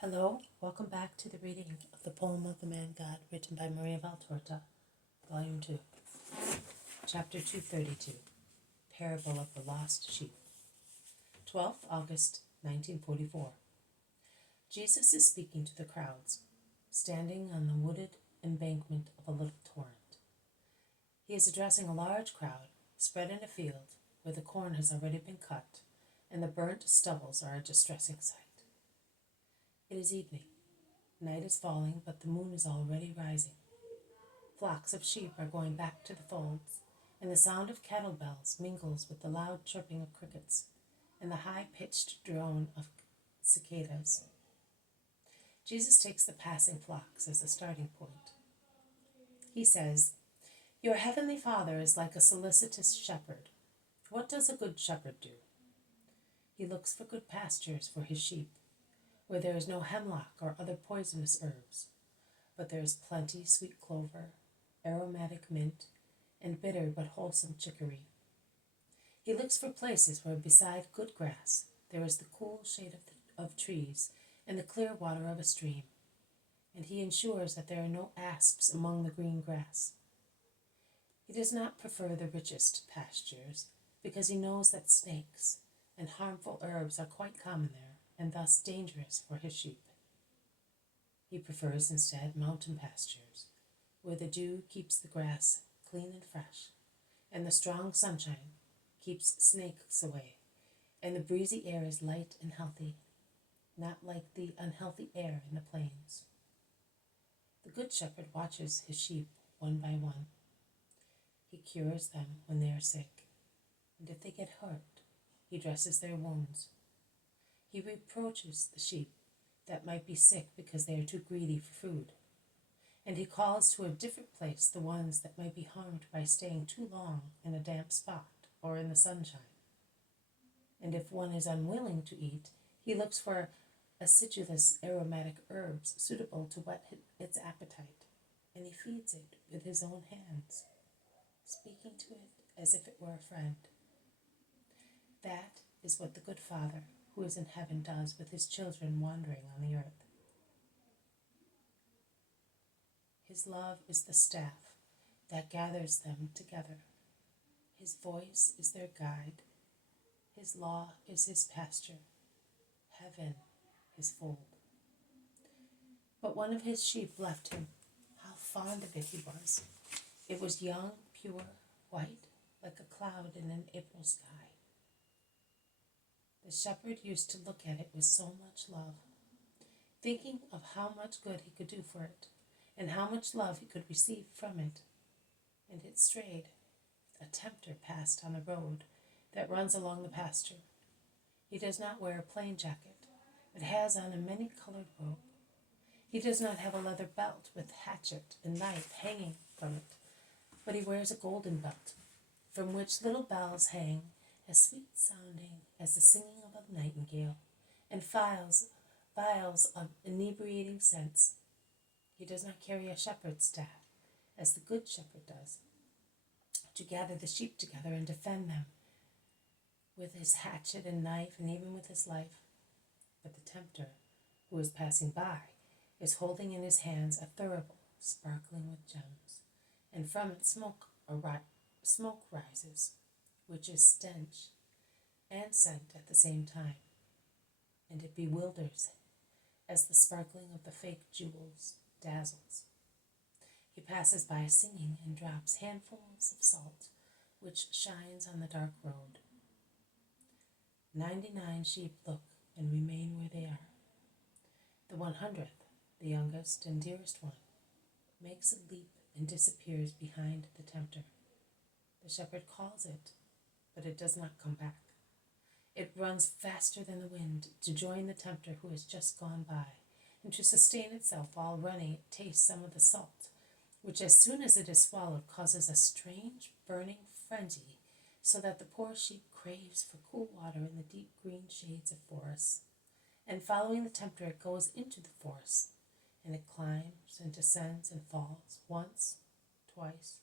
Hello, welcome back to the reading of the poem of the Man God, written by Maria Valtorta, Volume 2, Chapter 232, Parable of the Lost Sheep. 12th August, 1944. Jesus is speaking to the crowds, standing on the wooded embankment of a little torrent. He is addressing a large crowd spread in a field where the corn has already been cut and the burnt stubbles are a distressing sight. It is evening. Night is falling, but the moon is already rising. Flocks of sheep are going back to the folds, and the sound of cattle bells mingles with the loud chirping of crickets and the high-pitched drone of cicadas. Jesus takes the passing flocks as a starting point. He says, "Your heavenly Father is like a solicitous shepherd. What does a good shepherd do? He looks for good pastures for his sheep, where there is no hemlock or other poisonous herbs, but there is plenty sweet clover, aromatic mint, and bitter but wholesome chicory. He looks for places where beside good grass there is the cool shade of trees and the clear water of a stream, and he ensures that there are no asps among the green grass. He does not prefer the richest pastures, because he knows that snakes and harmful herbs are quite common there, and thus dangerous for his sheep. He prefers instead mountain pastures, where the dew keeps the grass clean and fresh, and the strong sunshine keeps snakes away, and the breezy air is light and healthy, not like the unhealthy air in the plains. The good shepherd watches his sheep one by one. He cures them when they are sick, and if they get hurt, he dresses their wounds. He reproaches the sheep that might be sick because they are too greedy for food, and he calls to a different place the ones that might be harmed by staying too long in a damp spot or in the sunshine. And if one is unwilling to eat, he looks for acidulous aromatic herbs suitable to whet its appetite, and he feeds it with his own hands, speaking to it as if it were a friend. That is what the good Father who is in heaven does with his children wandering on the earth. His love is the staff that gathers them together. His voice is their guide. His law is his pasture. Heaven his fold. But one of his sheep left him. How fond of it he was. It was young, pure, white, like a cloud in an April sky. The shepherd used to look at it with so much love, thinking of how much good he could do for it, and how much love he could receive from it. And it strayed. A tempter passed on the road that runs along the pasture. He does not wear a plain jacket, but has on a many-colored robe. He does not have a leather belt with hatchet and knife hanging from it, but he wears a golden belt, from which little bells hang as sweet-sounding as the singing of a nightingale, and vials of inebriating scents. He does not carry a shepherd's staff, as the good shepherd does, to gather the sheep together and defend them with his hatchet and knife and even with his life. But the tempter, who is passing by, is holding in his hands a thurible sparkling with gems, and from it smoke rises, which is stench and scent at the same time, and it bewilders as the sparkling of the fake jewels dazzles. He passes by singing and drops handfuls of salt, which shines on the dark road. 99 sheep look and remain where they are. The 100th, the youngest and dearest one, makes a leap and disappears behind the tempter. The shepherd calls it, but it does not come back. It runs faster than the wind to join the tempter who has just gone by, and to sustain itself while running it tastes some of the salt, which as soon as it is swallowed causes a strange burning frenzy, so that the poor sheep craves for cool water in the deep green shades of forests. And following the tempter it goes into the forest, and it climbs and descends and falls once, twice,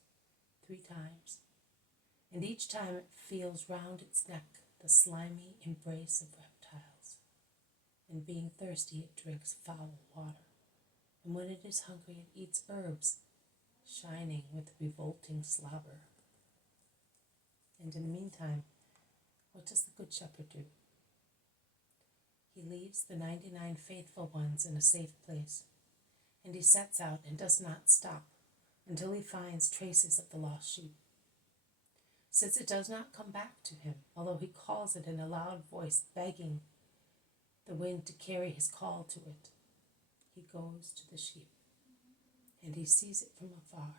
3 times, and each time it feels round its neck the slimy embrace of reptiles. and being thirsty it drinks foul water, and when it is hungry it eats herbs, shining with revolting slobber. And in the meantime, what does the Good Shepherd do? He leaves the 99 faithful ones in a safe place, and he sets out and does not stop until he finds traces of the lost sheep. Since it does not come back to him, although he calls it in a loud voice, begging the wind to carry his call to it, he goes to the sheep, and he sees it from afar,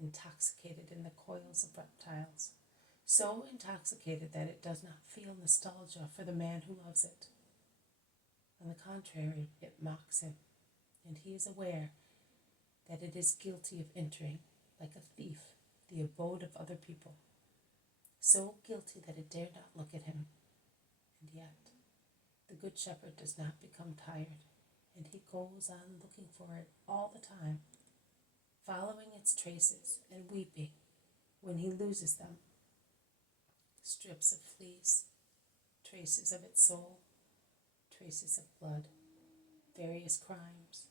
intoxicated in the coils of reptiles, so intoxicated that it does not feel nostalgia for the man who loves it. On the contrary, it mocks him, and he is aware that it is guilty of entering, like a thief, the abode of other people, so guilty that it dare not look at him. And yet, the Good Shepherd does not become tired, and he goes on looking for it all the time, following its traces and weeping when he loses them. Strips of fleece, traces of its soul, traces of blood, various crimes,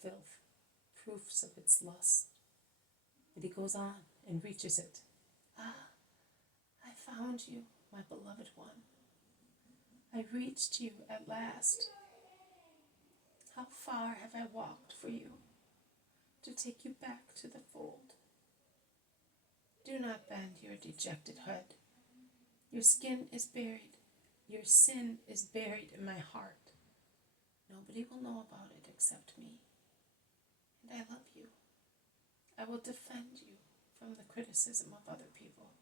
filth, proofs of its lust. But he goes on and reaches it. Ah, I found you, my beloved one. I reached you at last. How far have I walked for you to take you back to the fold? Do not bend your dejected head. Your skin is buried. Your sin is buried in my heart. Nobody will know about it except me. And I love you. I will defend you from the criticism of other people.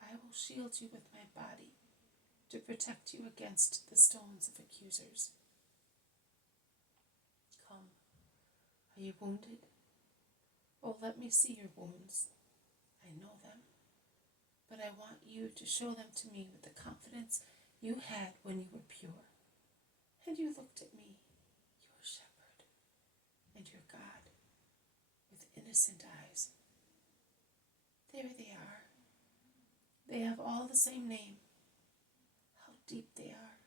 I will shield you with my body to protect you against the stones of accusers. Come, are you wounded? Oh, let me see your wounds. I know them, but I want you to show them to me with the confidence you had when you were pure. And you looked at me, your shepherd, and your God, with innocent eyes. There they are. They have all the same name. How deep they are.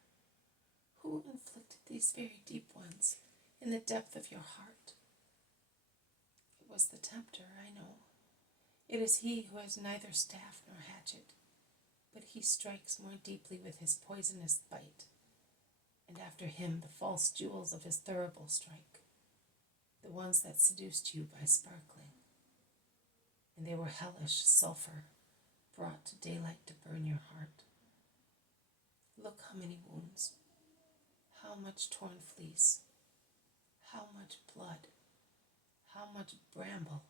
Who inflicted these very deep ones in the depth of your heart? It was the tempter, I know. It is he who has neither staff nor hatchet, but he strikes more deeply with his poisonous bite, and after him the false jewels of his thurible strike, the ones that seduced you by sparkling, and they were hellish sulfur brought to daylight to burn your heart. Look how many wounds, how much torn fleece, how much blood, how much bramble.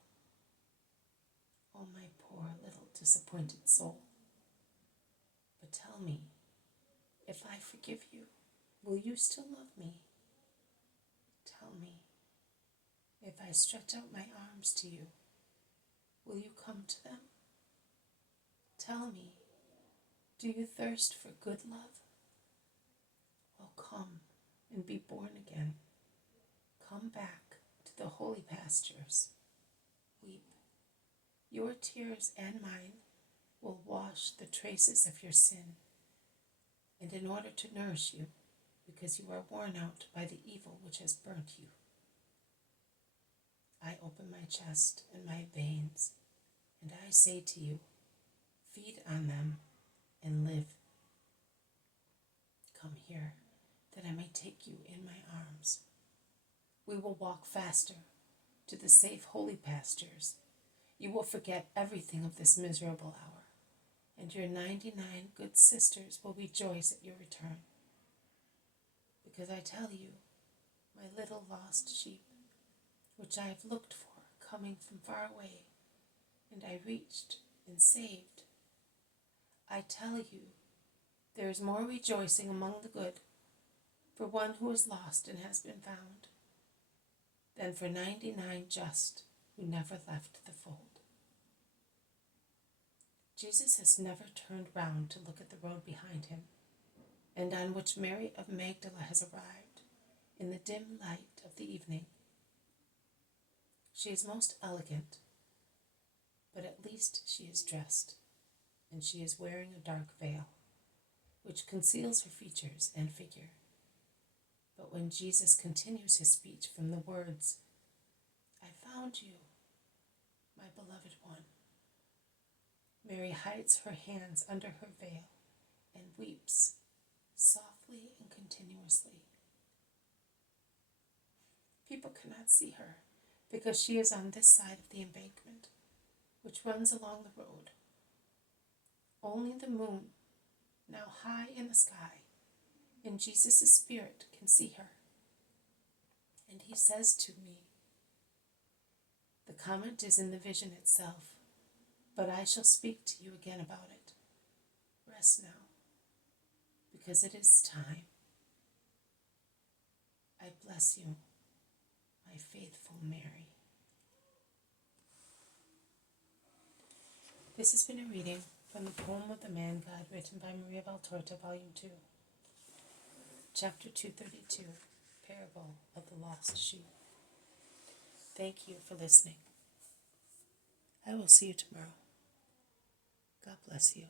Oh, my poor little disappointed soul. But tell me, if I forgive you, will you still love me? Tell me, if I stretch out my arms to you, will you come to them? Tell me, do you thirst for good love? Well, come and be born again. Come back to the holy pastures. Weep. Your tears and mine will wash the traces of your sin, and in order to nourish you, because you are worn out by the evil which has burnt you, I open my chest and my veins, and I say to you, feed on them and live. Come here, that I may take you in my arms. We will walk faster to the safe holy pastures. You will forget everything of this miserable hour, and your 99 good sisters will rejoice at your return. Because I tell you, my little lost sheep, which I have looked for, coming from far away, and I reached and saved, I tell you, there is more rejoicing among the good for one who is lost and has been found, than for 99 just who never left the fold. Jesus has never turned round to look at the road behind him, and on which Mary of Magdala has arrived in the dim light of the evening. She is most elegant, but at least she is dressed, and she is wearing a dark veil, which conceals her features and figure. But when Jesus continues his speech from the words, "I found you, my beloved one," Mary hides her hands under her veil and weeps softly and continuously. People cannot see her because she is on this side of the embankment, which runs along the road. Only the moon, now high in the sky, and Jesus' spirit can see her. And he says to me, "The comment is in the vision itself, but I shall speak to you again about it. Rest now, because it is time. I bless you, my faithful Mary." This has been a reading from the Poem of the Man God, written by Maria Valtorta, Volume 2, Chapter 232, Parable of the Lost Sheep. Thank you for listening. I will see you tomorrow. God bless you.